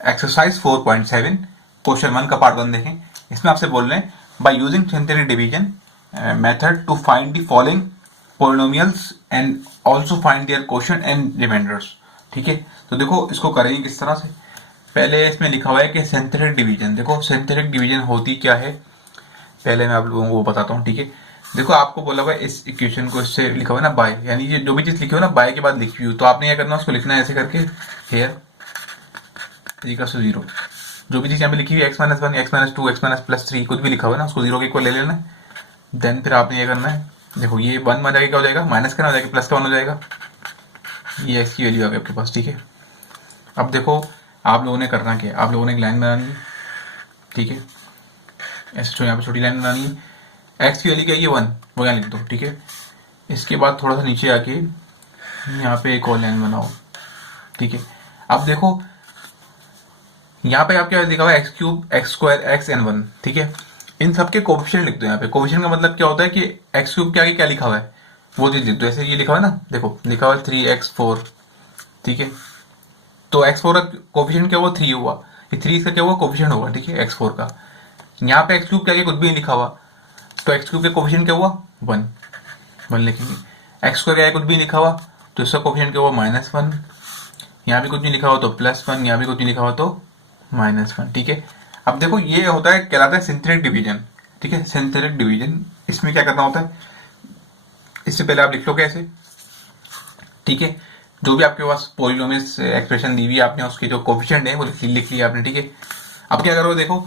Exercise 4.7 question 1 का part 1 देखें। इसमें आपसे बोल रहे हैं by using synthetic division method to find the following polynomials and also find their quotient and remainders. ठीक है, तो देखो इसको करेंगे किस तरह से। पहले इसमें लिखा हुआ है कि सिंथेटिक डिवीजन। देखो सिंथेटिक डिवीजन होती क्या है, पहले मैं आप लोगों को बताता हूँ। ठीक है, देखो आपको बोला हुआ है इस इक्वेशन को इससे लिखा हुआ है ना बाय, यानी ये जो भी चीज लिखी हो ना बाय के बाद लिखी हुई, तो आपने क्या करना है उसको लिखना है ऐसे करके, हेयर इक्वल्स टू 0। जो भी चीज यहाँ पे लिखी हुई है x-1, x-2, x-+3 कुछ भी लिखा हुआ है ना उसको 0 के इक्वल ले लेना है। देन फिर आपने ये करना है, देखो ये 1 में जाएगा, क्या हो जाएगा माइनस का हो जाएगा, प्लस का 1 हो जाएगा, ये x की वैल्यू आ गई आपके पास। ठीक है, अब देखो आप लोगों ने करना क्या, आप लोगों ने एक लाइन बनानी है। ठीक है, ऐसे यहाँ पे छोटी लाइन बनानी है। x की वैल्यू क्या है, 1, वो यहाँ लिख दो। ठीक है, इसके बाद थोड़ा सा नीचे आके यहाँ पे एक और लाइन बनाओ। ठीक है, अब देखो यहाँ पे आप क्या लिखा हुआ है x³ x² x(n1). ठीक है, इन सबके कोफिशिएंट लिख दो। यहाँ पे कोफिशिएंट का मतलब क्या होता है कि x³ के आगे क्या लिखा हुआ है वो चीज लिख दो। ऐसे ये लिखा हुआ है ना, देखो लिखा हुआ है 3x4। ठीक है, तो x4 का कोफिशिएंट क्या हुआ, 3 हुआ, ये 3 इसका क्या हुआ कोफिशिएंट होगा। ठीक है, x4 का। यहाँ पे x³ के आगे कुछ भी नहीं लिखा हुआ, तो x³ के कोफिशिएंट क्या हुआ 1 लिखेंगे। x² के आगे कुछ भी नहीं लिखा हुआ तो इसका कोफिशिएंट क्या हुआ -1। यहाँ भी कुछ नहीं लिखा हुआ तो +1, यहाँ भी कुछ नहीं लिखा हुआ तो -1। ठीक है, अब देखो ये होता है कहलाता है सिंथेटिक डिवीजन। ठीक है, सिंथेटिक डिवीजन, इसमें क्या करना होता है, इससे पहले आप लिख लो कैसे। ठीक है, जो भी आपके पास पॉलिनोमियल्स एक्सप्रेशन दी हुई है आपने उसके जो कोफिशिएंट है वो लिख लिया आपने। ठीक है, अब क्या करोगे, देखो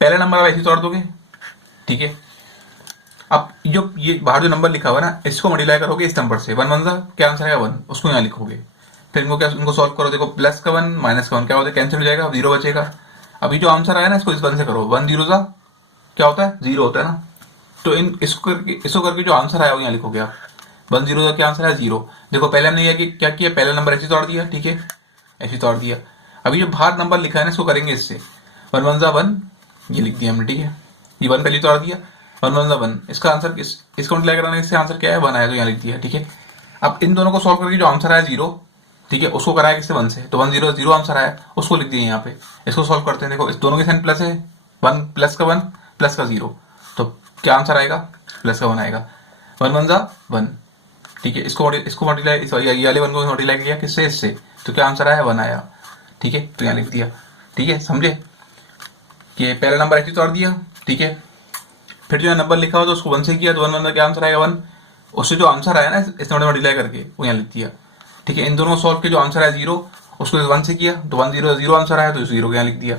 पहला नंबर आप ऐसे तोड़ दोगे। ठीक है, अब जो ये बाहर जो नंबर लिखा हुआ है ना इसको मल्टीप्लाई करोगे इस नंबर से, 1 1 सा क्या आंसर आएगा 1, उसको यहाँ लिखोगे। फिर इनको क्या, इनको सॉल्व करो, देखो प्लस का 1 माइनस का 1 क्या होता है, कैंसिल हो जाएगा, 0 बचेगा। अभी जो आंसर आया ना इसको इस 1 से करो, 1 0 सा क्या होता है 0 होता है ना, तो इसको करके जो आंसर आया वो यहाँ लिखोगे आप। 1 0 का क्या आंसर है 0। देखो पहले हमने क्या किया, पहला नंबर ऐसे तोड़ दिया। ठीक है, ऐसे तोड़ दिया। अभी जो बाहर नंबर लिखा है ना इसको करेंगे इससे, 1 1 सा 1 ये लिख दिया हमने। ठीक है, ये 1 पहले तोड़ दिया, 1 1 सा 1, इसका आंसर इसको मल्टीप्लाई कराने इससे आंसर क्या है 1 आया, तो यहाँ लिख दिया। ठीक है, अब इन दोनों को सॉल्व करके जो आंसर आया 0, ठीक है, उसको कराया किससे 1 से, तो 1 0 0 आंसर आया, उसको लिख दिए यहाँ पे। इसको सॉल्व करते हैं, देखो इस दोनों के साइन प्लस है, 1 प्लस का 1 प्लस का 0, तो क्या आंसर आएगा प्लस का 1 आएगा, 1 1 सा 1। ठीक है, इसको मल्टीप्लाई ये वाले 1 को मल्टीप्लाई किया किससे, इससे, तो क्या आंसर आया 1 आया। ठीक है, तो यहाँ लिख दिया। ठीक है, समझे कि पहला नंबर ऐसे तोड़ दिया। ठीक है, फिर जो नंबर लिखा हो तो उसको 1 से किया, तो 1 1 का क्या आंसर आएगा 1, उससे जो आंसर आया ना इस नंबर मल्टीप्लाई करके वो यहाँ लिख दिया। ठीक है, इन दोनों को सॉल्व के जो आंसर आया 0, उसको 1 से किया तो 1 0 0 आंसर आया, तो 0 को यहाँ लिख दिया।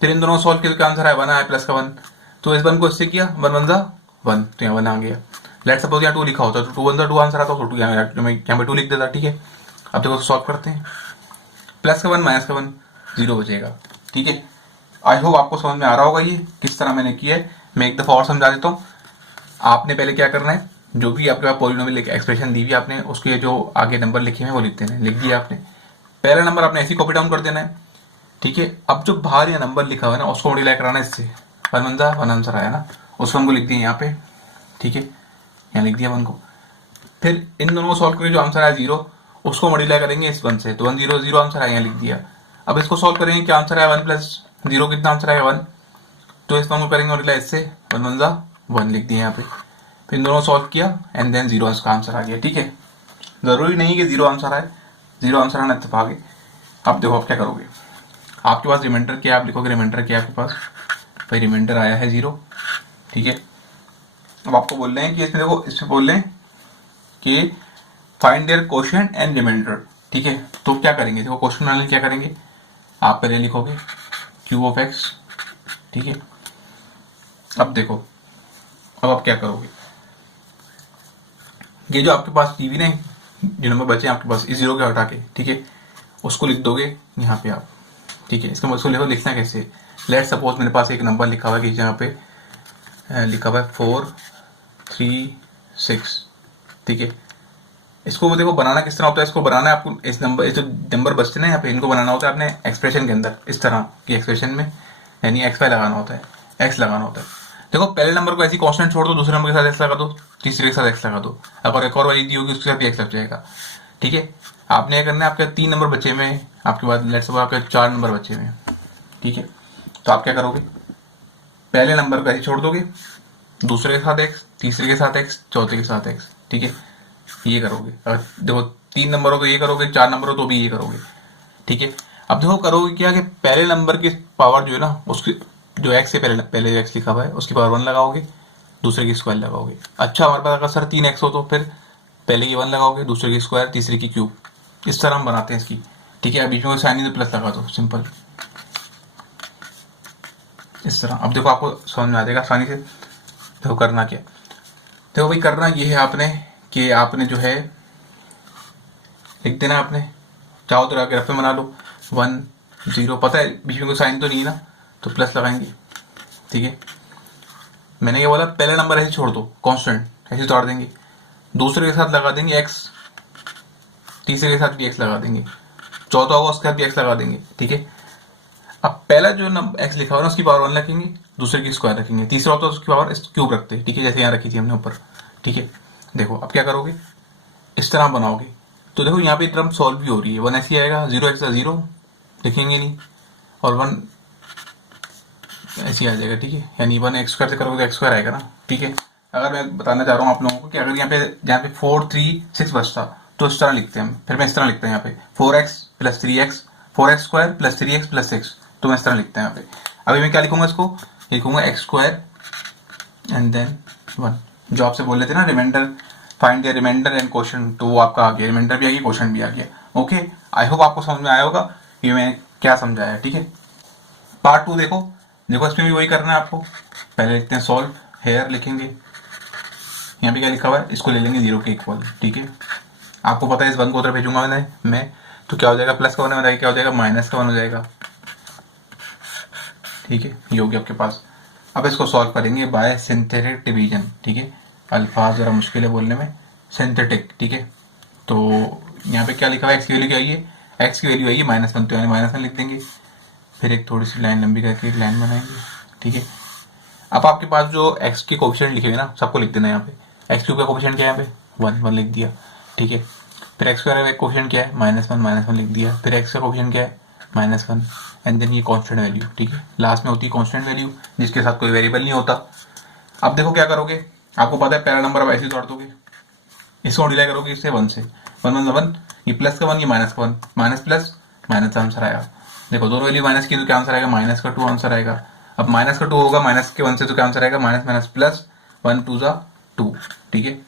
फिर इन दोनों को सॉल्व के आंसर आया 1 आया प्लस का 1, तो इस 1 को इससे किया, 1 1 सा 1, तो यहाँ 1 आ गया। लेट सपोज यहाँ 2 लिखा होता तो 2 1 सा 2 आंसर आता, तो 2 यहाँ पे 2 लिख देता। ठीक है, अब देखो सॉल्व करते हैं, प्लस का 1 माइनस का 1 0 बचेगा। ठीक है, आई होप आपको समझ में आ रहा होगा ये किस तरह मैंने किया है। मैं एक दफ़ा और समझा देता हूँ। आपने पहले क्या करना है, जो भी आपके पास पॉलिनोमियल एक्सप्रेशन दी हुई आपने उसके जो आगे नंबर लिखे हैं वो लिख देना है। लिख दिया आपने, पहला नंबर आपने ऐसे कॉपी डाउन कर देना है। ठीक है, अब जो बाहर ये नंबर लिखा हुआ है ना उसको मल्टीप्लाई कराना है इससे, 1 1 सा 1 आंसर आया ना, उस 1 को लिख दिया यहाँ पे। ठीक है, यहाँ लिख दिया 1 को। फिर इन दोनों को सॉल्व करके जो आंसर आया 0, उसको मल्टीप्लाई करेंगे इस 1 से, तो 1 0 0 आंसर आया, यहाँ लिख दिया। अब इसको सॉल्व करेंगे, क्या आंसर आया 1 प्लस 0 कितना आंसर आया 1, तो इस दोनों को करेंगे मल्टीप्लाई इससे, 1 1 सा 1 लिख दिया यहाँ पे। फिर इन दोनों सॉल्व किया एंड देन 0 इसका आंसर आ गया। ठीक है, जरूरी नहीं कि 0 आंसर आए, 0 आंसर आना इत्तेफाक है। अब देखो आप क्या करोगे, आपके पास रिमाइंडर क्या, आप लिखोगे रिमाइंडर क्या आपके पास, भाई रिमाइंडर आया है 0। ठीक है, अब आपको बोल रहे हैं कि इसमें देखो, इसमें बोल रहे हैं कि find their quotient and remainder. ठीक है, तो क्या करेंगे, देखो क्वेश्चन वाले क्या करेंगे, आप पहले लिखोगे क्यू ऑफ एक्स। ठीक है, अब देखो अब आप क्या करोगे, ये जो आपके पास टीवी ने जो नंबर बचे आपके पास इस 0 के हटा के, ठीक है, उसको लिख दोगे यहाँ पे आप। ठीक है, इसका मतलब लिखना कैसे, लेट सपोज मेरे पास एक नंबर लिखा हुआ है कि जहाँ पे लिखा हुआ है 4 3 6। ठीक है, इसको देखो बनाना किस तरह होता है, इसको बनाना है आपको, इस जो नंबर बचते ना यहाँ पे इनको बनाना होता है अपने एक्सप्रेशन के अंदर, इस तरह की एक्सप्रेशन में, यानी एक्स वाई लगाना होता है, एक्स लगाना होता है। देखो पहले नंबर को ऐसी कांस्टेंट छोड़ दो, दूसरे नंबर के साथ एक्स लगा दो, तीसरे के साथ एक्स लगा दो, अगर एक और वाली दी होगी उसके साथ भी एक्स लग जाएगा। ठीक है, आपने क्या करना है, आपके 3 नंबर बचे हुए हैं, आपके बाद लेट्स सपोज आपके 4 नंबर बचे हुए हैं। ठीक है। तो आप क्या करोगे, पहले नंबर को ऐसे छोड़ दोगे, दूसरे के साथ एक्स, तीसरे के साथ एक्स, चौथे के साथ एक्स, ठीक है, ये करोगे। अगर देखो 3 नंबर हो तो ये करोगे, 4 नंबर हो तो भी ये करोगे, ठीक है। अब देखो करोगे क्या कि पहले नंबर की पावर जो है ना, उसकी जो एक्स से पहले पहले एक्स लिखा हुआ है उसकी पावर 1 लगाओगे, दूसरे की स्क्वायर लगाओगे। अच्छा हमारे पास अगर सर 3 एक्स हो तो फिर पहले की 1 लगाओगे, दूसरे की स्क्वायर, तीसरे की क्यूब, इस तरह हम बनाते हैं इसकी, ठीक है। बीच में साइन नहीं तो प्लस लगा दो, सिंपल इस तरह। अब देखो आपको समझ में आ जाएगा आसानी से। देखो करना क्या, देखो भाई करना ये है आपने कि आपने जो है लिख देना, आपने चाहो तो ग्राफ में बना लो 1 0, पता है बीच में कोई साइन तो नहीं है ना, तो प्लस लगाएंगे, ठीक है। मैंने ये बोला पहले नंबर ऐसे छोड़ दो, कांस्टेंट ऐसे तोड़ देंगे, दूसरे के साथ लगा देंगे एक्स, तीसरे के साथ भी एक्स लगा देंगे, चौथा होगा उसके साथ भी एक्स लगा देंगे, ठीक है। अब पहला जो नंबर एक्स लिखा हुआ है उसकी पावर 1 रखेंगे, दूसरे की स्क्वायर रखेंगे, तीसरा होता है उसकी पावर क्यूब रखते हैं, ठीक है, जैसे यहाँ रखी थी हमने ऊपर, ठीक है। देखो अब क्या करोगे, इस तरह बनाओगे तो देखो यहाँ पे टर्म सॉल्व भी हो रही है। 1 ऐसी आएगा, 0 एक्स 0 लिखेंगे नहीं, और 1 ऐसी आ जाएगा, ठीक है। यानी 1 एक्स स्क्वायर से करोगे तो एक्स स्क्वायर आएगा ना, ठीक है। अगर मैं बताना चाह रहा हूँ आप लोगों को कि अगर यहाँ पे 4 3 6 बचता तो इस तरह लिखते हैं, फिर मैं इस तरह लिखता हूँ यहाँ पे 4x plus 3x, 4x square plus 3x plus 6, तो मैं इस तरह लिखता हूँ यहाँ पे। अभी मैं क्या लिखूंगा, इसको लिखूंगा एक्स स्क्वायर एंड देन 1, जो आपसे बोल रहे थे ना remainder, find the remainder and question, तो वो आपका आ गया, रिमाइंडर भी आ गया, क्वेश्चन भी आ गया। ओके, आई होप आपको समझ में आया होगा ये मैं क्या समझाया, ठीक है। पार्ट 2 देखो, देखो इसमें भी वही करना है आपको। पहले लिखते हैं सॉल्व, हेयर लिखेंगे, यहाँ पे क्या लिखा हुआ है, इसको ले लेंगे 0 के इक्वल, ठीक है। आपको पता है इस 1 को उधर भेजूंगा मैं तो क्या हो जाएगा, प्लस का 1 हो जाएगा, क्या हो जाएगा, माइनस का 1 हो जाएगा, ठीक है, ये हो गया आपके पास। अब इसको सॉल्व करेंगे बाय सिंथेटिक डिवीजन, ठीक है। अल्फाज जरा मुश्किल है बोलने में, सिंथेटिक, ठीक है। तो यहाँ पे क्या लिखा हुआ है, एक्स की वैल्यू क्या आई है, एक्स की वैल्यू आई है -1, तो यानी -1 लिख देंगे, फिर एक थोड़ी सी लाइन लंबी करके एक लाइन बनाएंगे, ठीक है। अब आपके पास जो एक्स के कोफिशिएंट लिखे हुए ना सबको लिख देना, यहाँ पे एक्स क्यूब का कोफिशिएंट क्या है, यहाँ पे 1 लिख दिया, ठीक है। फिर एक्स स्क्वायर का कोफिशिएंट क्या है, -1 लिख दिया, फिर एक्स का कोफिशिएंट क्या है, -1, एंड देन ये कांस्टेंट वैल्यू, ठीक है। लास्ट में होती है कांस्टेंट वैल्यू जिसके साथ कोई वेरिएबल नहीं होता। अब देखो क्या करोगे, आपको पता है पहला नंबर अब ऐसे ही तोड़ दोगे, इसको मल्टीप्लाई करोगे इससे 1 से, 1 1 1, ये प्लस का 1, ये माइनस का 1, माइनस प्लस माइनस आंसर आएगा। देखो दोनों वैल्यू माइनस की तो क्या आंसर आएगा, माइनस का 2 आंसर आएगा। अब माइनस का 2 होगा माइनस के 1 से तो क्या आंसर आएगा, माइनस माइनस प्लस 1 2 2, ठीक है।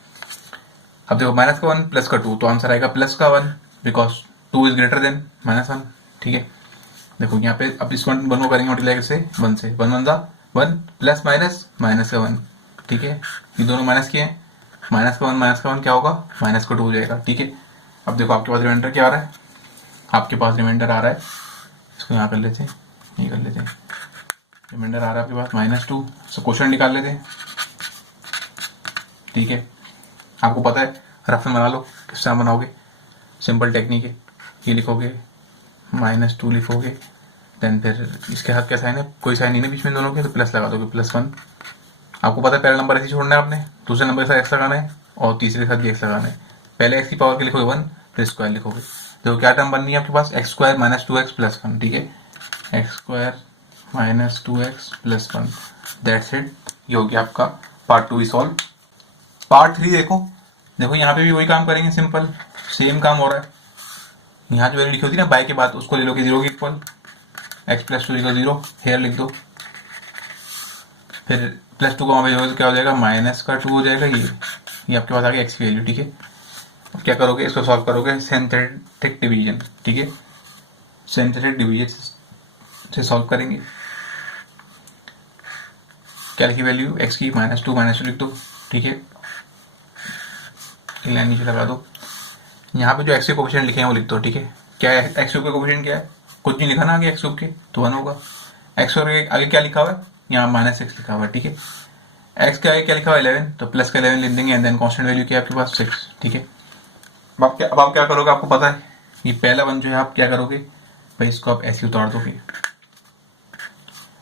अब देखो माइनस का 1 प्लस का 2 तो आंसर आएगा प्लस का 1, बिकॉज 2 इज ग्रेटर देन -1, ठीक है। देखो यहाँ पे अब इस 1 को करेंगे मल्टीप्लाई से 1 से, 1 1 1 प्लस माइनस माइनस का 1, ठीक है। ये दोनों माइनस के हैं, माइनस का 1 क्या होगा, माइनस का 2 हो जाएगा, ठीक है। अब देखो आपके पास रिमाइंडर क्या आ रहा है, आपके पास रिमाइंडर आ रहा है, इसको यहाँ कर लेते हैं, ये कर लेते हैं, रिमाइंडर आ रहा है आपके पास -2, सो क्वेश्चन निकाल लेते हैं, ठीक है। आपको पता है रफ में बना लो, किस तरह बनाओगे, सिंपल टेक्निक है, ये लिखोगे -2 लिखोगे, देन फिर इसके साथ क्या साइन है, कोई साइन नहीं है बीच में दोनों के, तो प्लस लगा दोगे +1। आपको पता है पहला नंबर ऐसे छोड़ना है आपने, दूसरे नंबर के साथ एक्स लगाना है और तीसरे के साथ भी एक्स लगाना है। पहले एक्स की पावर के लिखोगे 1, फिर स्क्वायर लिखोगे, तो क्या टर्म बननी है आपके पास, एक्स स्क्वायर -2x + 1, ठीक है, x square -2x + 1, that's it. ये हो गया आपका पार्ट 2 सॉल्व। पार्ट 3 देखो, देखो यहाँ पे भी वही काम करेंगे, सिंपल सेम काम हो रहा है। यहाँ जो वैल्यू लिखी होती है ना बाय के बाद, उसको ले लो कि 0 के इक्वल, x + 2 = 0, हेयर लिख दो, फिर +2 का वहाँ पे क्या हो जाएगा, -2 हो जाएगा, ये आपके पास आ गया एक्स की वैल्यू, ठीक है। अब क्या करोगे, इसको सॉल्व करोगे सिंथेटिक डिवीजन, ठीक है, सिंथेटिक डिवीजन से सॉल्व करेंगे। क्या लिखी वैल्यू, एक्स की -2 लिख दो, ठीक है, लाइन नीचे लगा दो। यहाँ पे जो एक्स के कोफिशिएंट लिखे हैं वो लिख दो, ठीक है। क्या है एक्स क्यूब का कोफिशिएंट, क्या है, कुछ नहीं लिखा ना आगे एक्स क्यूब के, तो 1 होगा। एक्स के आगे क्या लिखा हुआ है, यहाँ -6 लिखा हुआ है, ठीक है। एक्स के आगे क्या लिखा हुआ है 11, तो प्लस का 11 लिख देंगे, एंड देन कांस्टेंट वैल्यू क्या है आपके पास 6, ठीक है। अब आप क्या करोगे, आपको पता है ये पहला 1 जो है आप क्या करोगे भाई, इसको आप ऐसे उतार दोगे।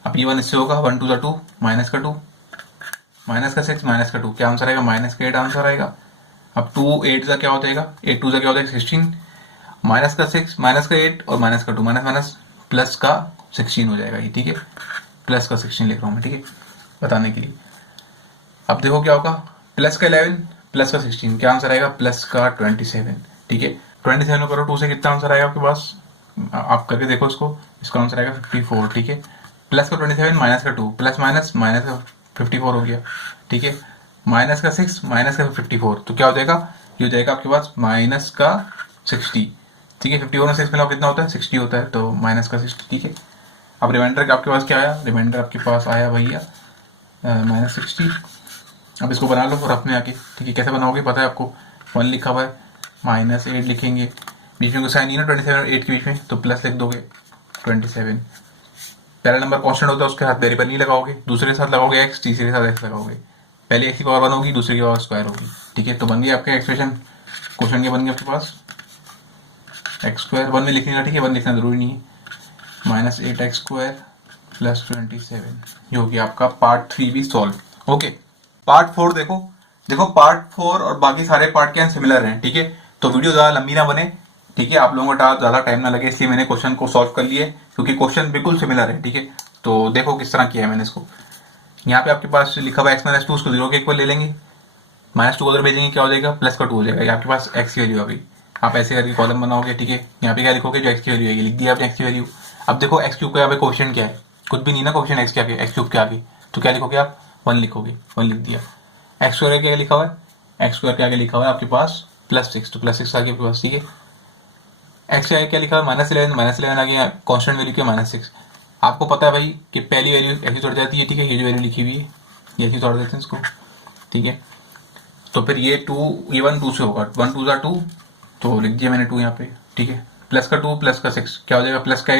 अब ये 1 इससे होगा, 1 2 2, माइनस का 2, माइनस का 6, माइनस का 2, क्या आंसर आएगा, -8 आंसर आएगा। अब 2 8 का क्या हो जाएगा, 8 2 क्या हो जाएगा 16, -6, -8 और -2, माइनस माइनस प्लस का 16 हो जाएगा ये, ठीक है, प्लस का 16 लिख रहा हूँ मैं, ठीक है, बताने के लिए। अब देखो क्या होगा, प्लस का 11 प्लस का 16, क्या आंसर आएगा, प्लस का 27, ठीक है। 27 करो 2 से, कितना आंसर आएगा आपके पास, आप करके देखो इसको, इसका आंसर आएगा 54, ठीक है। प्लस का 27 माइनस का 2, प्लस माइनस माइनस का 54 हो गया, ठीक है। माइनस का 6 माइनस का 54, तो क्या हो जाएगा, ये हो जाएगा आपके पास माइनस का 60, ठीक है। 54 में 6 मिलाओ कितना होता है, 60 होता है, तो माइनस का 60, ठीक है। अब रिमाइंडर आपके पास क्या आया, रिमाइंडर आपके पास आया भैया -60। अब इसको बना लो और अपने आके, ठीक है, कैसे बनाओगे पता है आपको, 1 लिखा हुआ है, -8 लिखेंगे, बीच में कोई साइन नहीं ना 27 और 8 के बीच में, तो प्लस लिख दोगे 27। पहला नंबर कांस्टेंट होता है, उसके साथ वेरिएबल नहीं लगाओगे, दूसरे के साथ लगाओगे एक्स, तीसरे के साथ एक्स लगाओगे, पहले एक्स की पावर 1 होगी, दूसरे की पावर स्क्वायर होगी, ठीक है। तो बन गया आपका एक्सप्रेशन, क्वेश्चन क्या बन गया आपके पास, एक्स स्क्वायर 1 में लिखना, ठीक है, 1 लिखना जरूरी नहीं है, -8x² + 27, ये हो गया आपका पार्ट 3 भी सॉल्व। ओके, पार्ट 4 देखो, देखो पार्ट 4 और बाकी सारे पार्ट क्या सिमिलर हैं, ठीक है। तो वीडियो ज़्यादा लंबी ना बने, ठीक है, आप लोगों का ज़्यादा टाइम ना लगे, इसलिए मैंने क्वेश्चन को सॉल्व कर लिए, क्योंकि क्वेश्चन बिल्कुल सिमिलर है, ठीक है। तो देखो किस तरह किया है मैंने इसको, यहाँ पे आपके पास लिखा हुआ x - 2, उसको 0 के इक्वल ले लेंगे, -2 अगर भेजेंगे क्या हो जाएगा, प्लस का 2 हो जाएगा, ये आपके पास x की वैल्यू आ गई। आप ऐसे करके कॉलम बनाओगे, ठीक है, यहाँ पे क्या लिखोगे, जो x की वैल्यू आएगी लिख दिया आपने x की वैल्यू। अब देखो x³ का यहाँ पे कोएफिशिएंट क्या है, कुछ भी नहीं ना, कोएफिशिएंट x के आगे, x³ के आगे, तो क्या लिखोगे आप, 1 लिखोगे, 1 लिख दिया। x² के आगे लिखा हुआ है, x² के आगे लिखा हुआ है आपके पास +6, तो +6 आ गया आपके पास, ठीक है। x के आगे क्या लिखा है, -11 आ गया, कॉन्स्टेंट वैल्यू क्या, -6। आपको पता है भाई कि पहली वैल्यू ऐसी तोड़ जाती है, ठीक है, ये जो वैल्यू लिखी हुई है ये ऐसी तोड़ देते हैं इसको, ठीक है। तो फिर ये 1 2 से होगा, 1 2 2, तो लिख दिया मैंने 2 यहाँ पे, ठीक है। प्लस का 2 प्लस का 6 क्या हो जाएगा, प्लस का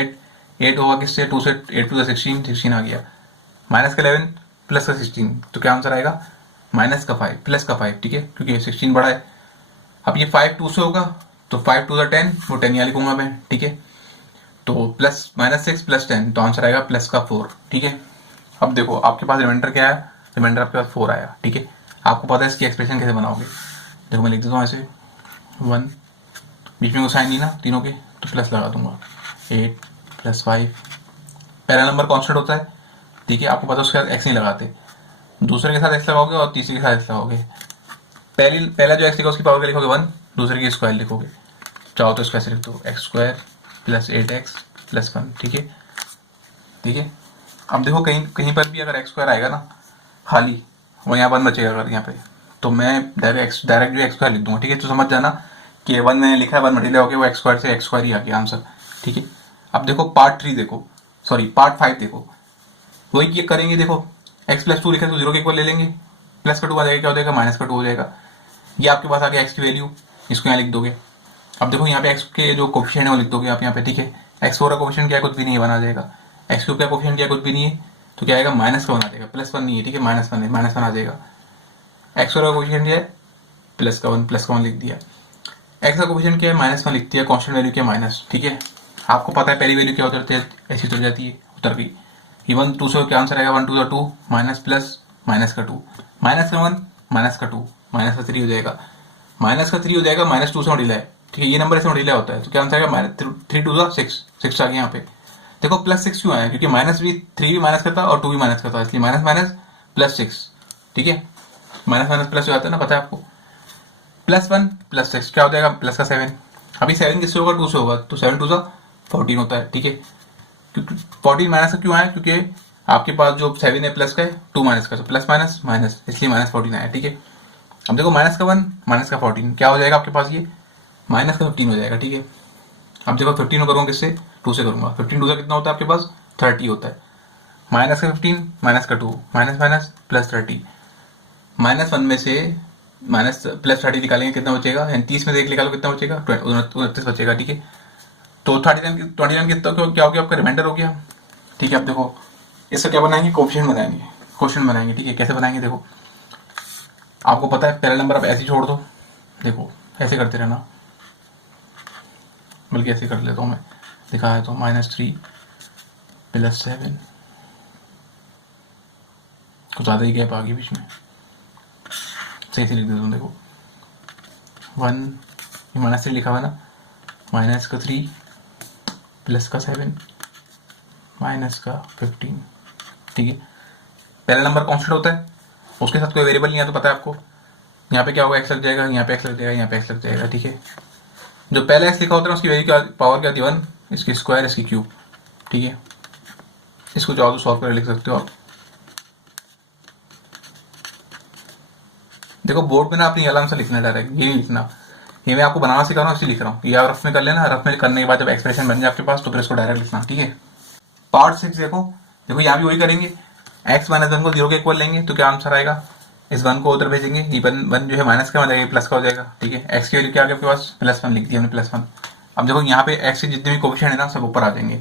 8 होगा किससे, 2 से, 8 2 16 आ गया। माइनस का 11 प्लस का 16, तो क्या आंसर आएगा, माइनस का 5 प्लस का 5, ठीक है, क्योंकि 16 बड़ा है। अब ये 5 2 से होगा, तो 5 2 10, वो 10 यहाँ लिखूंगा मैं, ठीक है। तो प्लस -6 + 10, तो आंसर आएगा प्लस का 4, ठीक है। अब देखो आपके पास रिमाइंडर क्या है, रिमाइंडर आपके पास 4 आया, ठीक है। आपको पता है इसकी एक्सप्रेशन कैसे बनाओगे, देखो मैं लिख देता हूँ ऐसे, 1 बीच में कोई साइन नहीं ना तीनों के, तो प्लस लगा दूंगा, 8 + 5, पहला नंबर कांस्टेंट होता है, ठीक है, आपको पता है उसके साथ एक्स नहीं लगाते, दूसरे के साथ एक्स लगाओगे और तीसरे के साथ एक्स लगाओगे। पहला जो एक्स लिखा उसकी पावर क्या लिखोगे 1, दूसरे की स्क्वायर लिखोगे, चाहो तो इसको ऐसे लिख दो, x² + 8x + 1, ठीक है, ठीक है। अब देखो कहीं कहीं पर भी अगर x² आएगा ना खाली, वो यहाँ 1 बचेगा अगर यहाँ पे, तो मैं डायरेक्ट जो x² लिख दूंगा, ठीक है। तो समझ जाना कि 1 मैंने लिखा है, 1 मल्टीप्लाई हो गया, वो x² से x² ही आ गया आंसर, ठीक है। अब देखो पार्ट 3 देखो, सॉरी पार्ट 5 देखो, वही ये करेंगे, देखो x + 2 लिखा है तो 0 के इक्वल ले लेंगे, प्लस का 2 आ जाएगा, क्या हो जाएगा, माइनस का 2 हो जाएगा, ये आपके पास आ गया x की वैल्यू, इसको यहाँ लिख दोगे। अब देखो यहाँ पे x के जो कोफिशिएंट है वो लिख दोगे आप यहाँ पे, ठीक है। x4 का कोफिशिएंट क्या है, कुछ भी नहीं है, बना जाएगा। x3 का कोफिशिएंट क्या है, कुछ भी नहीं है, तो क्या आएगा, -1 आ जाएगा, +1 नहीं है, ठीक है, -1 है, -1 आ जाएगा। x4 का कोफिशिएंट क्या है, +1 लिख दिया। x का कोफिशिएंट क्या है, -1 लिख दिया, कांस्टेंट वैल्यू क्या है, माइनस, ठीक है। आपको पता है पहली वैल्यू क्या उतरती है, ऐसी उतर जाती है, उतर गई। 1 2 से क्या आंसर आएगा, 1 2 2, माइनस प्लस माइनस का 2, माइनस का 1 माइनस का 2, माइनस का 3 हो जाएगा, माइनस का 3 हो जाएगा, -2 से मल्टीप्लाई, ठीक है, ये नंबर ऐसे मल्टीप्लाई होता है, तो क्या आंसर आएगा, 3 2 6 आ गया यहाँ पे। देखो +6 क्यों आया, क्योंकि -3 भी माइनस का था और 2 भी माइनस का था, इसलिए माइनस माइनस +6, ठीक है, माइनस माइनस प्लस हो जाता है ना, पता है आपको। +1 + 6 क्या हो जाएगा, प्लस का 7, अभी 7 किससे होगा, 2 से होगा, तो 7 2 14 होता है, ठीक है। क्योंकि 14 माइनस का क्यों आया, क्योंकि आपके पास जो 7 है प्लस का है, 2 माइनस का, तो प्लस माइनस माइनस, इसलिए -14 आया, ठीक है। अब देखो -1 -14 क्या हो जाएगा आपके पास, ये -15 हो जाएगा, ठीक है। अब देखो 15 करूँगा किससे, 2 से करूँगा, 15 2 से कितना होता है आपके पास, 30 होता है। -15 -2 माइनस माइनस +30, -1 में से +30 निकालेंगे कितना बचेगा, यानी 30 में से 1 निकालो कितना बचेगा, 29 बचेगा, ठीक है। तो 29 कितना क्या हो गया आपका, रिमाइंडर हो गया, ठीक है। अब देखो इसका क्या बनाएंगे, कोएफिशिएंट बनाएंगे, क्वेश्चन बनाएंगे, ठीक है। कैसे बनाएंगे, देखो आपको पता है पहला नंबर आप ऐसे ही छोड़ दो, देखो ऐसे करते रहना, बल्कि ऐसे कर लेता हूँ मैं, दिखाया तो -3 + 7, कुछ ज़्यादा ही गैप आ गई बीच में, सही से लिख देता हूँ, देखो 1 -3 लिखा हुआ ना, -3 + 7 माइनस का 15, ठीक है। पहला नंबर कांस्टेंट होता है, उसके साथ कोई वेरिएबल नहीं है तो पता है आपको, यहाँ पे क्या होगा, एक्स लग जाएगा, यहाँ पे एक्स लग जाएगा, यहाँ पे एक्स लग जाएगा, ठीक है। जो पहला एक्स लिखा होता है उसकी वैल्यू क्या, पावर क्या होती है 1, इसकी स्क्वायर इसकी क्यूब, ठीक है। इसको चाहो तो सॉल्व करके लिख सकते हो आप। देखो बोर्ड पे ना अपनी आराम से लिखना, डायरेक्ट ये नहीं लिखना, ये मैं आपको बनाना सिखा रहा हूँ, इसलिए लिख रहा हूँ। ये आप रफ में कर लेना, रफ में करने के बाद जब एक्सप्रेशन बन जाए आपके पास तो फिर इसको डायरेक्ट लिखना, ठीक है। पार्ट 6 देखो, देखो यहाँ भी वही करेंगे, एक्स माइनस 1 को 0 के इक्वल लेंगे तो क्या आंसर आएगा, इस 1 को उधर भेजेंगे, ये 1 जो है माइनस का हो जाएगा, प्लस का हो जाएगा, ठीक है। एक्स की वैल्यू क्या आ गया आपके पास, +1 लिख दिया हमने, +1। अब देखो यहाँ पे एक्स के जितने भी कोएफिशिएंट है ना सब ऊपर आ जाएंगे,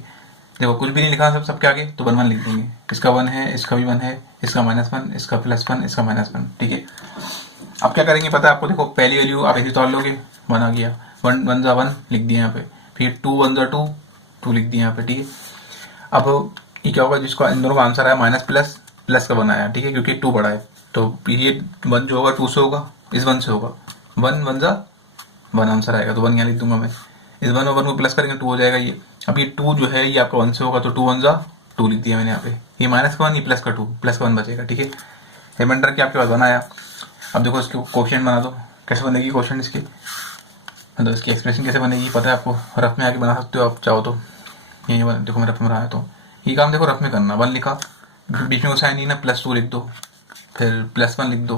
देखो कुछ भी नहीं लिखा सब सबके आगे, तो 1 1 लिख देंगे, इसका 1 है, इसका भी 1 है, इसका -1, इसका +1, इसका -1, ठीक है। अब क्या करेंगे पता है आपको, देखो पहली वैल्यू आप ऐसे तोड़ लोगे, 1 आ गया, 1 1 जा 1 लिख दिया यहाँ पे, फिर 2 1 जा 2 2 लिख दिया यहाँ पे, ठीक है। अब ये क्या होगा, जिसको इन दोनों का आंसर आया माइनस प्लस, प्लस का 1 आया, ठीक है, क्योंकि 2 बड़ा है, तो ये 1 जो होगा 2 से होगा, इस 1 से होगा, 1 1 जा 1 आंसर आएगा, तो 1 यहाँ लिख दूंगा मैं, इस 1 और 1 को प्लस करेंगे 2 हो जाएगा ये। अब ये 2 जो है ये आपका 1 से होगा, तो 2 1 जा 2 लिख दिया मैंने यहाँ पे, ये माइनस का 1, ये प्लस का 2, प्लस का 1 बचेगा, ठीक है। रिमाइंडर के आपके पास 1 आया। अब देखो इसके क्वेश्चन बना दो, कैसे बनेगी क्वेश्चन इसकी, मतलब इसकी एक्सप्रेशन कैसे बनेगी पता है आपको, रफ में आके बना सकते हो आप चाहो तो, ये देखो मैं रफ में बनाया, तो ये काम देखो रफ में करना, 1 लिखा, बीच में को साइन नहीं ना, +2 लिख दो, फिर +1 लिख दो,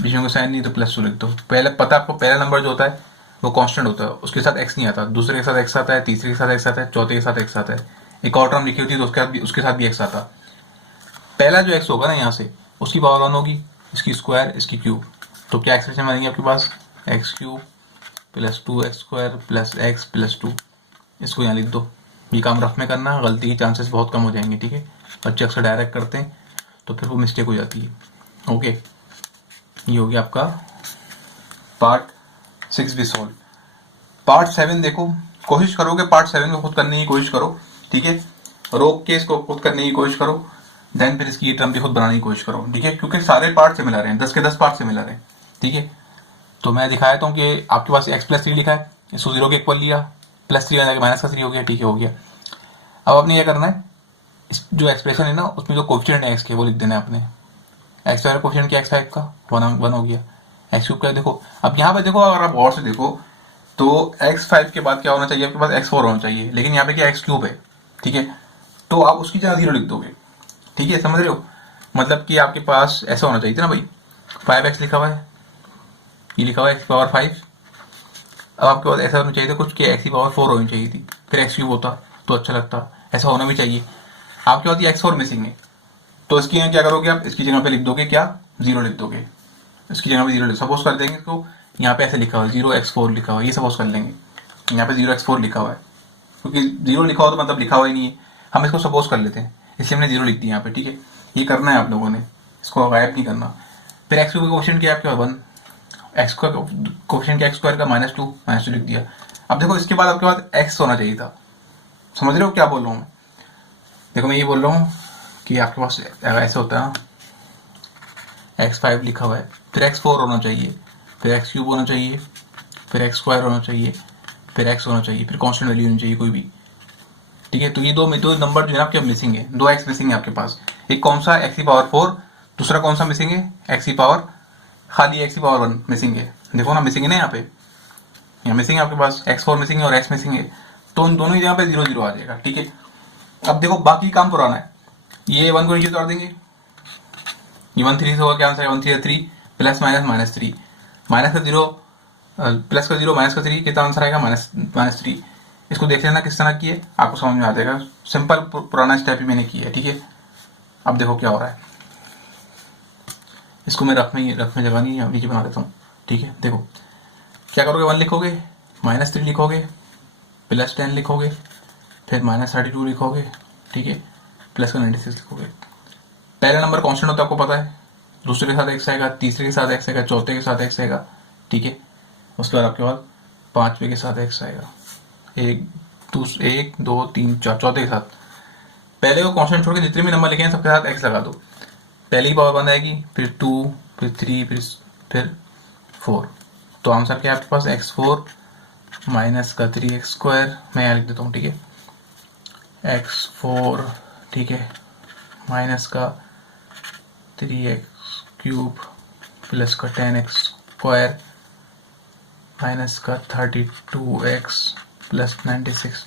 बीच में को साइन नहीं तो +2 लिख दो। पहले पता है आपको, पहला नंबर जो होता है वो कांस्टेंट होता है, उसके साथ एक्स नहीं आता, दूसरे के साथ एक्स आता है, तीसरे के साथ एक्स आता है, चौथे के साथ एक्स आता है, एक और टर्म लिखी होती है तो उसके साथ भी एक्स आता। पहला जो एक्स होगा ना यहाँ से, उसकी पावर 1 होगी, इसकी स्क्वायर इसकी क्यूब, तो क्या एक्सप्रेशन बनेगी आपके पास, x³ + 2x² + x + 2, इसको यहाँ लिख दो। ये काम रफ में करना, गलती के चांसेस बहुत कम हो जाएंगे, ठीक है। बच्चे अक्सर डायरेक्ट करते हैं तो फिर वो मिस्टेक हो जाती है। ओके, ये हो गया आपका पार्ट 6 भी सॉल्व। पार्ट 7 देखो, कोशिश करोगे पार्ट 7 को खुद करने की कोशिश करो, ठीक है, रोक के इसको खुद करने की कोशिश करो, देन फिर इसकी ये टर्म भी खुद बनाने की कोशिश करो, ठीक है, क्योंकि सारे पार्ट सिमिलर हैं, 10 के 10 पार्ट सिमिलर हैं, ठीक है। तो मैं दिखाया था कि आपके पास x + 3 लिखा है, इसको 0 के इक्वल लिया, +3 आ माइनस का 3 हो गया, ठीक है, हो गया। अब आपने ये करना है, इस जो एक्सप्रेशन है ना उसमें जो कोएफिशिएंट है x के वो लिख देना है आपने, x का कोएफिशिएंट क्या x5 का 1 हो गया, x³ का देखो। अब यहाँ पे देखो, अगर आप गौर से देखो तो x5 के बाद क्या होना चाहिए आपके पास, x4 होना चाहिए, लेकिन यहाँ पे क्या x³ है, ठीक है, तो आप उसकी जगह 0 लिख दोगे, ठीक है, समझ रहे हो, मतलब कि आपके पास ऐसा होना चाहिए था ना भाई, 5x लिखा हुआ है, ये लिखा हुआ है x⁵, अब आपके पास ऐसा होना चाहिए था कुछ कि x⁴ होनी चाहिए थी, फिर x³ होता तो अच्छा लगता, ऐसा होना भी चाहिए। आपके पास ये x4 मिसिंग है, तो इसकी यहाँ क्या करोगे आप, इसकी जगह पे लिख दोगे क्या, 0 लिख दोगे, इसकी जगह पे 0 सपोज कर देंगे इसको, यहाँ पे ऐसे लिखा हुआ है 0x4 लिखा हुआ है, ये सपोज कर लेंगे, यहाँ पे 0x4 लिखा हुआ है, क्योंकि 0 लिखा हुआ तो मतलब लिखा हुआ ही नहीं है, हम इसको सपोज कर लेते हैं, इसलिए हमने 0 लिख दिया यहाँ पे, ठीक है। ये करना है आप लोगों ने, इसको गायब नहीं करना। फिर x³ का क्वेश्चन क्या है आपके 1, x का क्वेश्चन क्या x² का -2 लिख दिया। अब देखो इसके बाद आपके पास x होना चाहिए था, समझ रहे हो क्या बोल रहा हूँ मैं, देखो मैं ये बोल रहा हूँ कि आपके पास ऐसे होता है, x5 लिखा हुआ है, फिर x4 होना चाहिए, फिर x³ होना चाहिए, फिर x² होना चाहिए, फिर x होना चाहिए, फिर कांस्टेंट वैल्यू होनी चाहिए कोई भी, ठीक है। तो ये दो नंबर जो है आपके मिसिंग है, 2 x मिसिंग है आपके पास, एक कौन सा x⁴, दूसरा कौन सा मिसिंग है खाली x⁴ मिसिंग है, देखो ना मिसिंग है ना, यहाँ मिसिंग है आपके पास, x4 मिसिंग है और x मिसिंग है, तो उन दोनों ही जगह पे 0 0 आ जाएगा, ठीक है। अब देखो बाकी काम पुराना है, ये 1 को नीचे उतार देंगे, ये 1 3 से होगा, क्या आंसर है 1 3 3 प्लस माइनस -3, माइनस का 0 प्लस का 0 माइनस का 3 कितना आंसर आएगा -3। इसको देख लेना किस तरह की है, आपको समझ में आ जाएगा, सिंपल पुराना स्टेप ही मैंने किया है, ठीक है। अब देखो क्या हो रहा है, इसको मैं रफ में जगह नहीं नीचे बना देता हूँ, ठीक है। देखो क्या करोगे, 1 लिखोगे, -3 लिखोगे, +10 लिखोगे, फिर -32 लिखोगे, ठीक है, प्लस का 96 लिखोगे। पहला नंबर कांस्टेंट होता है आपको पता है, दूसरे के साथ x आएगा, तीसरे के साथ x आएगा, चौथे के साथ x आएगा, ठीक है। उसके बाद आपके पास पांचवे के साथ x आएगा, 1 2 3 4 चौथे के साथ। पहले को कांस्टेंट छोड़ के जितने भी नंबर लिखे हैं सबके साथ x लगा दो, पहली पावर 1 आएगी, फिर 2 फिर 3 फिर 4, तो आंसर क्या है आपके पास x4 माइनस का 3x², मैं यहाँ लिख देता हूँ, ठीक है। x4, ठीक है, माइनस का 3x³ प्लस का 10x² माइनस का 32x प्लस 96।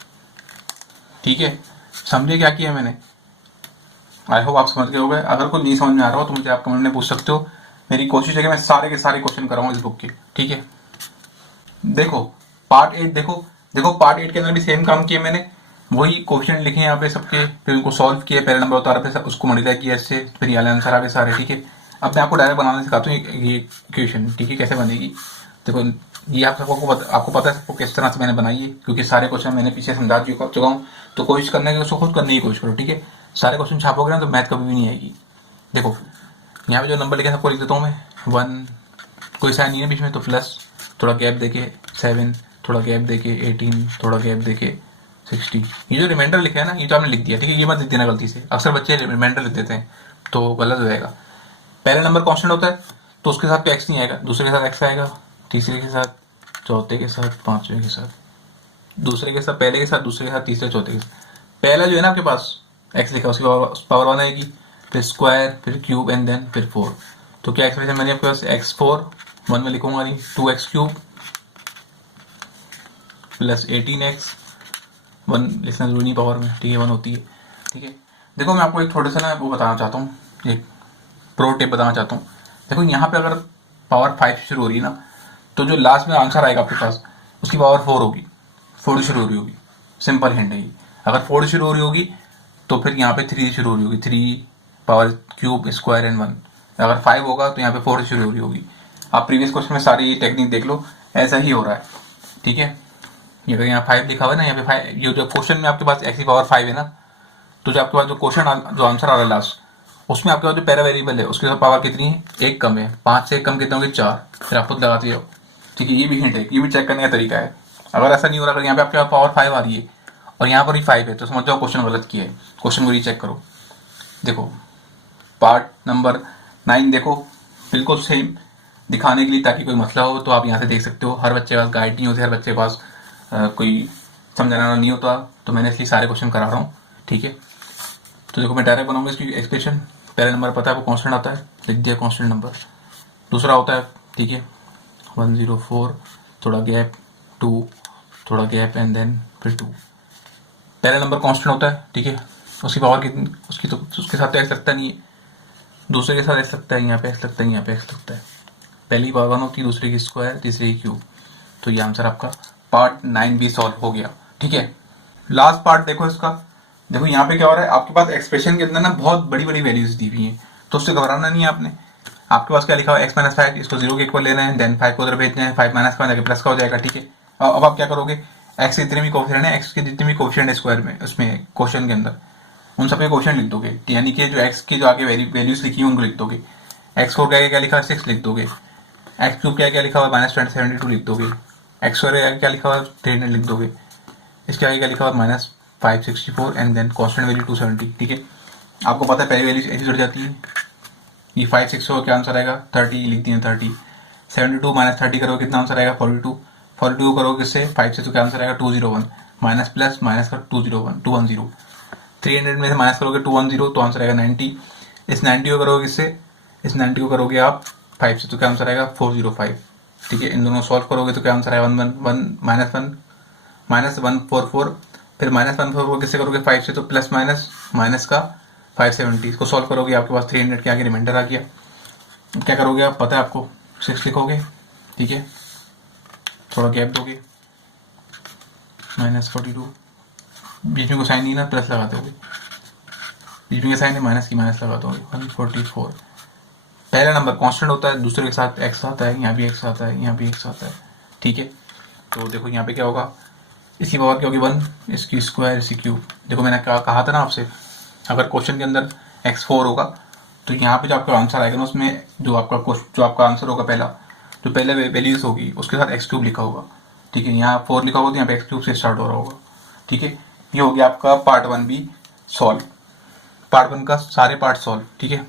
ठीक है, समझे क्या किया मैंने? आई होप आप समझ गए होंगे। अगर कोई नहीं समझ में आ रहा हो तो मुझे आप कमेंट में पूछ सकते हो। मेरी कोशिश है कि मैं सारे के सारे क्वेश्चन कराऊंगा इस बुक के। ठीक है, देखो पार्ट 8, देखो पार्ट 8 के अंदर भी सेम काम किया मैंने। वही क्वेश्चन लिखे यहाँ पे सबके, फिर उनको सॉल्व किया, पहला नंबर उतारा, फिर उसको मल्टीप्लाई किया इससे, फिर ये आंसर आ गए सारे। ठीक है, अब मैं आपको डायरेक्ट बनाना सिखाता हूँ ये इक्वेशन। ठीक है, कैसे बनेगी देखो। ये आपको पता है सबको किस तरह से मैंने बनाई है, क्योंकि सारे क्वेश्चन मैंने पीछे समझा चुका हूँ। तो कोशिश करने की उसको खुद करने की कोशिश करो। ठीक है, सारे क्वेश्चन छापोगे ना तो मैथ कभी भी नहीं आएगी। देखो यहाँ पे जो नंबर लिखे सबको लिख देता हूँ मैं। 1 कोई साइन नहीं है बीच में, तो प्लस, थोड़ा गैप देके 7, थोड़ा गैप देके 18, थोड़ा गैप देके 60। ये जो रिमाइंडर लिखा है ना, ये तो आपने लिख दिया। ठीक है, ये मत लिख देना गलती से। अक्सर बच्चे रिमाइंडर लिख देते हैं तो गलत हो जाएगा। पहला नंबर कांस्टेंट होता है तो उसके साथ तो एक्स नहीं आएगा, दूसरे के साथ एक्स आएगा, तीसरे के साथ, चौथे के साथ, पांचवें के साथ, दूसरे के साथ, पहले के साथ, दूसरे के साथ, तीसरे, चौथे के साथ। पहला जो है ना आपके पास एक्स लिखा, उसकी पावर 1 आएगी, फिर स्क्वायर, फिर क्यूब एंड देन फिर 4। तो क्या एक्सप्रेशन बनी आपके पास? x4 1 में लिखूंगा 2x³ प्लस 18x, 1 लिखना जरूरी नहीं पावर में। ठीक है, 1 होती है। ठीक है, देखो मैं आपको एक थोड़ा सा ना वो बताना चाहता हूँ, एक प्रो टिप बताना चाहता हूँ। देखो यहाँ पे अगर पावर 5 शुरू हो रही है ना, तो जो लास्ट में आंसर आएगा आपके पास उसकी पावर 4 होगी, 4 शुरू हो रही होगी। सिंपल हिंट है ये। अगर 4 शुरू हो रही होगी तो फिर यहाँ पे 3 शुरू हो रही होगी, 3 पावर क्यूब स्क्वायर एंड 1। अगर 5 होगा तो यहाँ पे 4 शुरू हो रही होगी। आप प्रीवियस क्वेश्चन में सारी ये टेक्निक देख लो, ऐसा ही हो रहा है। ठीक है, ये अगर यहाँ 5 लिखा हुआ है ना, यहाँ पे 5, ये जो क्वेश्चन में आपके पास एक्स की पावर 5 है ना, तो जो आपके पास जो क्वेश्चन जो आंसर आ रहा है लास्ट, उसमें आपके पास जो पैरा वेरिएबल है उसकी पावर कितनी है? 1 कम है। 5 से 1 कम कितने होंगे? 4। फिर आप खुद लगाते हो। ठीक है, ये भी हिंट है, ये भी चेक करने का तरीका है। अगर ऐसा नहीं हो रहा, अगर यहाँ पे आपके पास पावर 5 आ रही है और यहाँ पर ही 5 है, तो समझ जाओ क्वेश्चन गलत किया है। क्वेश्चन को रीचेक करो। देखो पार्ट नंबर 9 देखो, बिल्कुल सेम दिखाने के लिए, ताकि कोई मसला हो तो आप यहाँ से देख सकते हो। हर बच्चे के पास गाइड नहीं होती, हर बच्चे के पास कोई समझाना नहीं होता, तो मैंने इसलिए सारे क्वेश्चन करा रहा हूँ। ठीक है, तो देखो मैं डायरेक्ट बनाऊंगा इसकी एक्सप्रेशन। पहला नंबर पता है वो कांस्टेंट आता है, लिख दिया कांस्टेंट नंबर। दूसरा होता है, ठीक है, 104, थोड़ा गैप 2, थोड़ा गैप एंड देन फिर 2। पहला नंबर कांस्टेंट होता है, ठीक है, उसकी पावर कितनी, उसकी तो उसके साथ तो एक्स लगता नहीं है, दूसरे के साथ एक्स लगता है, यहाँ पे एक्स लगता है, यहाँ पे एक्स लगता है। पहली पावर 1 होती है, दूसरे की स्क्वायर, तीसरे की क्यूब। तो ये आंसर आपका पार्ट 9 भी सॉल्व हो गया। ठीक है, लास्ट पार्ट देखो इसका। देखो यहाँ पे क्या हो रहा है, आपके पास एक्सप्रेशन के अंदर ना बहुत बड़ी बड़ी वैल्यूज दी हुई हैं, तो उससे घबराना नहीं है आपने। आपके पास क्या लिखा हुआ है? x-5, इसको 0 के इक्वल लेना है, देन 5 को उधर भेजना है, 5 माइनस का जाके प्लस का हो जाएगा। ठीक है, अब आप क्या करोगे? x के जितने भी कोफिशिएंट है, x के जितने भी कोफिशिएंट है स्क्वायर में, उसमें क्वेश्चन के अंदर उन सबके कोफिशिएंट लिख दोगे। यानी कि जो x की जो आगे वैल्यूज लिखी है उनको लिख दोगे। x4 क्या लिखा है? 6 लिख दोगे। x3 क्या लिखा हुआ है? -72 लिख दोगे। x4 क्या लिखा हुआ है? 300 लिख दोगे। इसके आगे क्या लिखा हुआ है? -564 एंड देन कांस्टेंट वैल्यू 270। ठीक है, आपको पता है पहली वैल्यू ऐसी जुड़ जाती है। ये 564 क्या आंसर आएगा? 30 लिख दिए 30। 72 माइनस 30 करोगे कितना आंसर आएगा? 42। 42 करोगे किससे? 5 से, तो क्या आंसर आएगा? 201। माइनस प्लस माइनस का 210। 300 में से माइनस करोगे 210 तो आंसर आएगा 90। इस 90 को करोगे किससे? इस 90 को करोगे आप 5 से, तो क्या आंसर आएगा? 405। ठीक है, इन दोनों सॉल्व करोगे तो क्या आंसर आएगा? 144। फिर -144 किससे करोगे? 5 से, तो प्लस माइनस माइनस का 570। इसको सॉल्व करोगे आपके पास 300 के आगे रिमाइंडर आ गया। क्या करोगे आप? पता है आपको, 6 लिखोगे। ठीक है, थोड़ा गैप दोगे, -42, बीच में कोई साइन नहीं ना, प्लस लगा दोगे, बीच में साइन है माइनस की, माइनस लगा दोगे, 144। पहला नंबर कांस्टेंट होता है, दूसरे के साथ एक्स आता है, यहाँ भी एक्स आता है, यहाँ भी एक्स आता है। ठीक है, तो देखो यहाँ पे क्या होगा, इसकी पावर क्या होगी? 1, इसकी स्क्वायर, इसकी क्यूब। देखो मैंने कहा था ना आपसे, अगर क्वेश्चन के अंदर x4 होगा तो यहाँ पे जो आपका आंसर आएगा ना, उसमें जो आपका आंसर होगा पहला, जो पहले वैल्यूज होगी उसके साथ x³ लिखा होगा। ठीक है, यहाँ 4 लिखा होगा तो यहाँ पे x³ से स्टार्ट हो रहा होगा। ठीक है, ये हो गया आपका पार्ट 1 भी सॉल्व, पार्ट 1 का सारे पार्ट सॉल्व। ठीक है।